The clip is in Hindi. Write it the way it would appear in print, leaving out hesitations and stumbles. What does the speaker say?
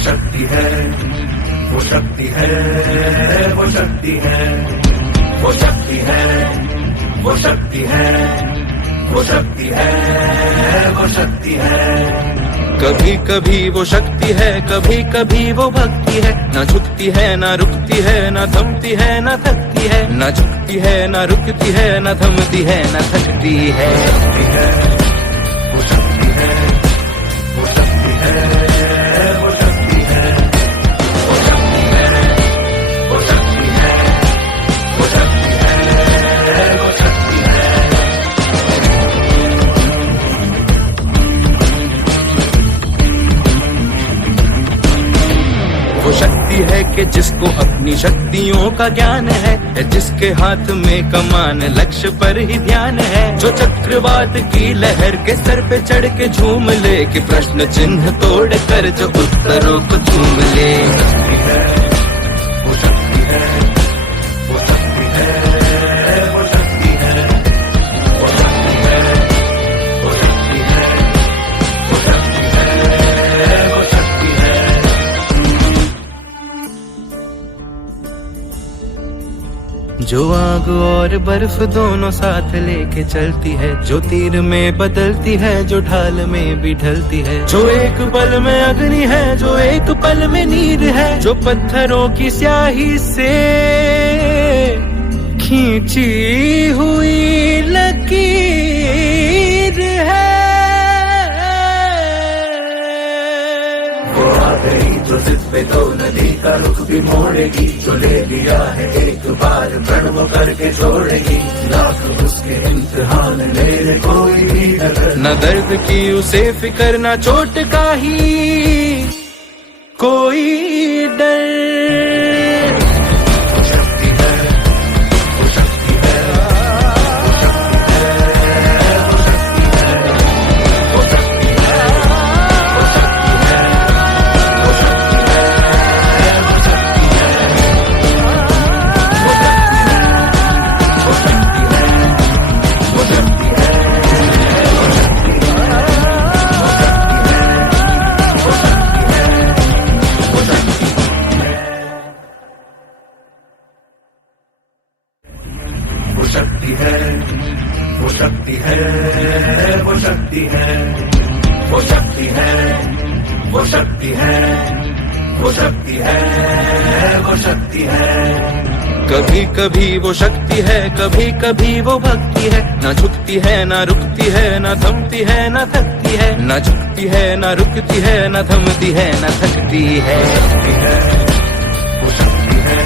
शक्ति है, वो शक्ति है, वो शक्ति है, वो शक्ति है, वो शक्ति है, वो शक्ति है, वो शक्ति है। कभी कभी वो शक्ति है, कभी कभी वो भक्ति है। ना झुकती है ना रुकती है, ना थमती है ना थकती है। ना झुकती है ना रुकती है, ना थमती है ना थकती है। वो शक्ति है, वो शक्ति है, वो शक्ति है, वो शक्ति है, वो शक्ति है, वो शक्ति है, वो शक्ति है। वो शक्ति है कि जिसको अपनी शक्तियों का ज्ञान है, जिसके हाथ में कमान लक्ष्य पर ही ध्यान है। जो चक्रवात की लहर के सर पे चढ़ के झूम ले, कि प्रश्न चिन्ह तोड़ कर जो उत्तरों को झूम ले। वो शक्ति है, वो शक्ति है, वो शक्ति है, वो शक्ति है, वो शक्ति है, वो शक्ति है, वो शक्ति है। जो आग और बर्फ दोनों साथ लेके चलती है, जो तीर में बदलती है, जो ढाल में भी ढलती है। जो एक पल में अग्नि है, जो एक पल में नीर है। जो पत्थरों की स्याही से खींची हुई लकीर है। वो आ गई तो जिद पे तो नदी का रुख भी मोड़ेगी। जो ले लिया है एक बार प्रण करके छोड़ेगी। लाख उसके इम्तिहान मेरे कोई भी नजर। न दर्द की उसे फिकर, न चोट का ही कोई डर। वो शक्ति है, वो शक्ति है, वो शक्ति है, वो शक्ति है, वो शक्ति है, वो शक्ति है, वो शक्ति है, वो शक्ति है, वो शक्ति है, वो शक्ति है, वो शक्ति है, वो शक्ति है, वो शक्ति है, वो शक्ति है, वो शक्ति है, वो शक्ति है, वो शक्ति है, वो शक्ति है, वो शक्ति है, वो शक्ति है। कभी कभी वो शक्ति है, कभी कभी वो भक्ति है। ना झुकती है ना रुकती है, ना थमती है ना थकती है। ना झुकती है ना रुकती है, ना थमती है ना थकती है। वो शक्ति है, वो शक्ति है,